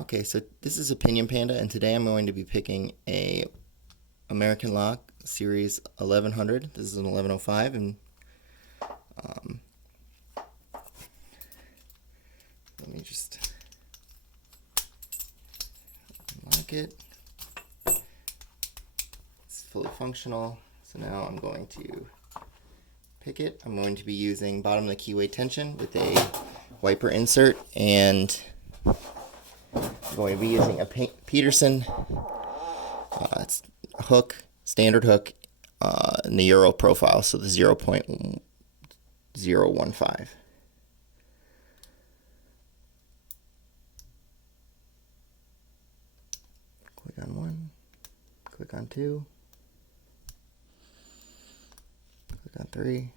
Okay, so this is Opinion Panda, and today I'm going to be picking a American Lock Series 1100. This is an 1105, and um, let me just unlock it. It's fully functional, so now I'm going to pick it. I'm going to be using bottom of the keyway tension with a wiper insert, and I'm going to be using a Peterson hook, standard hook, in the Euro profile, so the 0.015. Click on one, click on two, click on three.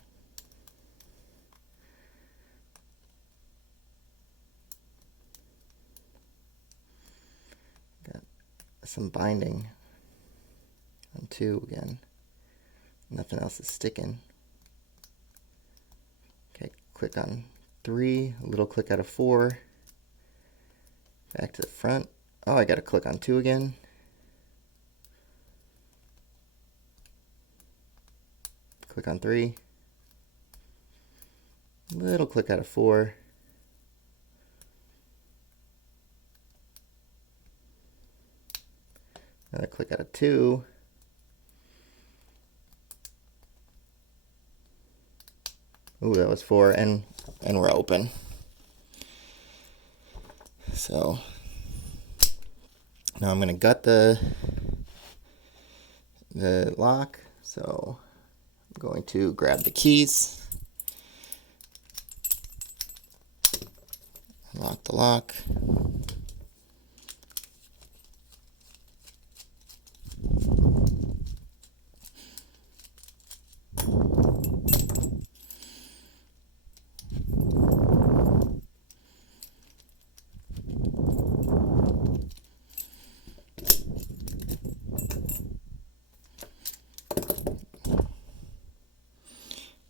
Got some binding on two again. Nothing else is sticking. Okay, click on three, a little click out of four. Back to the front. Oh, I gotta click on two again. Click on three. Little click out of four. Another click out of two. Ooh, that was four, and we're open. So now I'm gonna gut the lock. So I'm going to grab the keys, unlock the lock.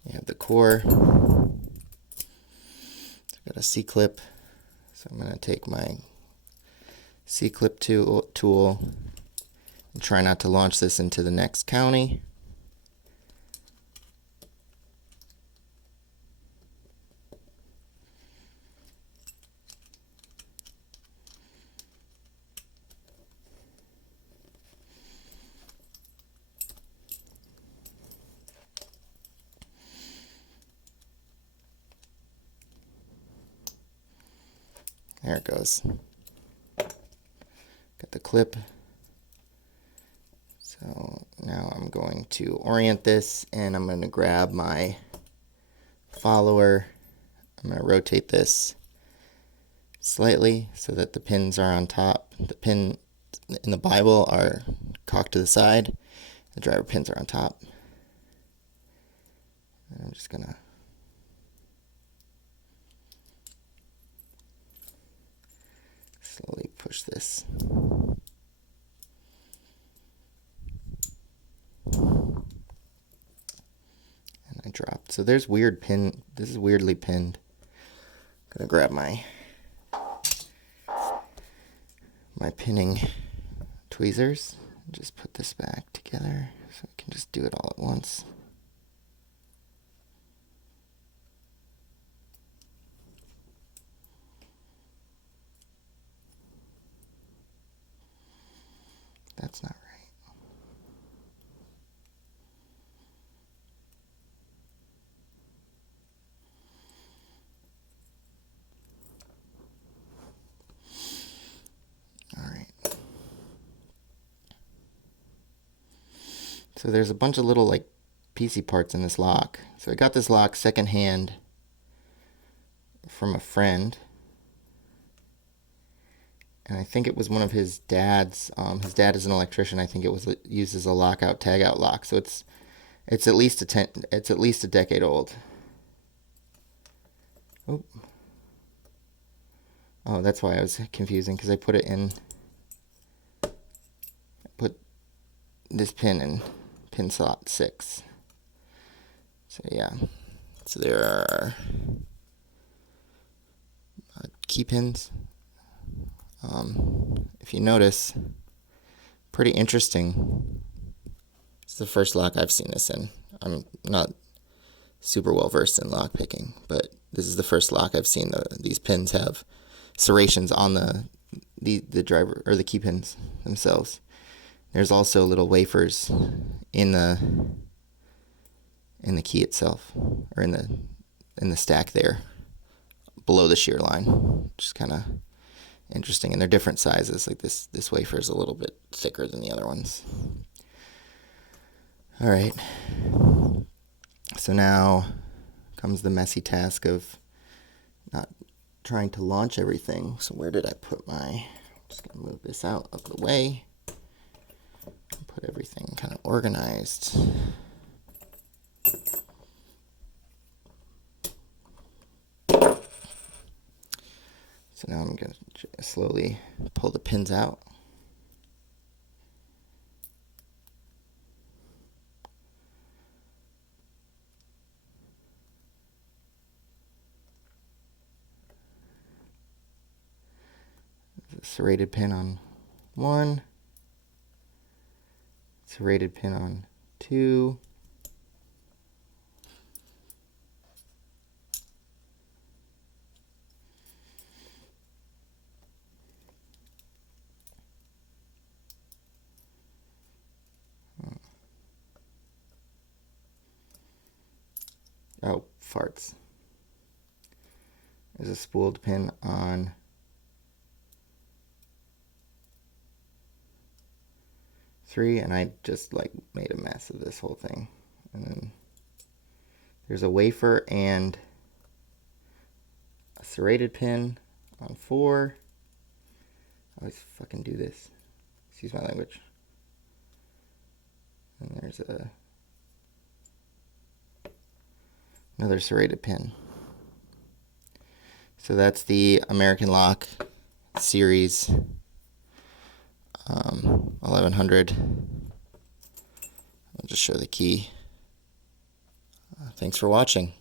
You have the core. It's got a C-clip, so I'm going to take my C-clip tool and try not to launch this into the next county. There it goes. Got the clip. So now I'm going to orient this, and I'm going to grab my follower. I'm going to rotate this slightly so that the pins are on top. The pin in the Bible are cocked to the side. The driver pins are on top. And I'm just going to slowly push this. And I dropped. So there's weird pin. This is weirdly pinned. I'm going to grab my pinning tweezers and just put this back together so we can just do it all at once. That's not right. All right. So there's a bunch of little like PC parts in this lock. So I got this lock secondhand from a friend. And I think it was one of his dad's. His dad is an electrician. I think it was used as a lockout tagout lock. So it's at least a decade old. Oh, that's why I was confusing, because I put this pin in pin slot 6. So yeah, so there are key pins If you notice, pretty interesting. It's the first lock I've seen this in. I'm not super well versed in lock picking, but this is the first lock I've seen these pins have serrations on the driver or the key pins themselves. There's also little wafers in the key itself, or in the stack there below the shear line, which is kind of interesting. And they're different sizes. Like this wafer is a little bit thicker than the other ones. All right. So now comes the messy task of not trying to launch everything. So where did I put I'm just going to move this out of the way. Put everything kind of organized. So now I'm going to slowly pull the pins out. There's a serrated pin on 1. Serrated pin on 2. Oh, farts. There's a spooled pin on 3, and I just made a mess of this whole thing. And then there's a wafer and a serrated pin on 4. I always fucking do this. Excuse my language. And there's another serrated pin. So that's the American Lock Series 1100. I'll just show the key. Thanks for watching.